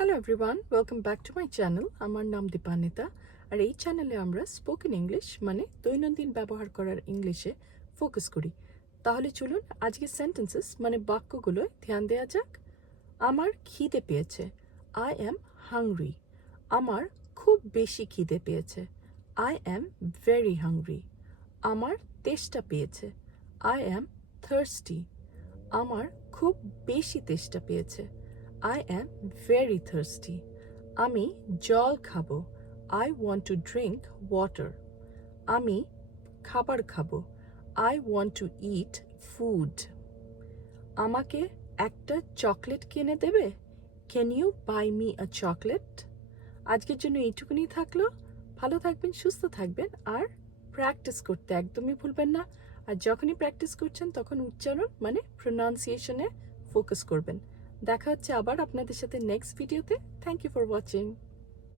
Hello everyone, welcome back to my channel. আমার নাম দীপান্বিতা, আর এই চ্যানেলে আমরা স্পোকেন ইংলিশ মানে দৈনন্দিন ব্যবহার করার ইংলিশে ফোকাস করি। তাহলে চলুন আজকে সেন্টেন্সেস মানে বাক্যগুলোয় ধ্যান দেওয়া যাক। আমার খিদে পেয়েছে, আই অ্যাম হাংরি। আমার খুব বেশি খিদে পেয়েছে, আই অ্যাম ভেরি হাংরি। আমার তেষ্টা পেয়েছে, আই অ্যাম থার্স্টি। আমার খুব বেশি তেষ্টা পেয়েছে, আই অ্যাম ভেরি থার্স্টি। আমি জল খাবো, I want to drink water. আমি খাবার খাবো, I want to eat food. আমাকে একটা চকলেট কিনে দেবে, can you buy me a chocolate? আজকের জন্য এইটুকুনি থাকলো। ভালো থাকবেন, সুস্থ থাকবেন, আর প্র্যাকটিস করতে একদমই ভুলবেন না। আর যখনই প্র্যাকটিস করছেন তখন উচ্চারণ মানে প্রোনাউন্সিয়েশনে ফোকাস করবেন। দেখা হচ্ছে আবার আপনাদের সাথে নেক্সট ভিডিওতে। Thank you for watching.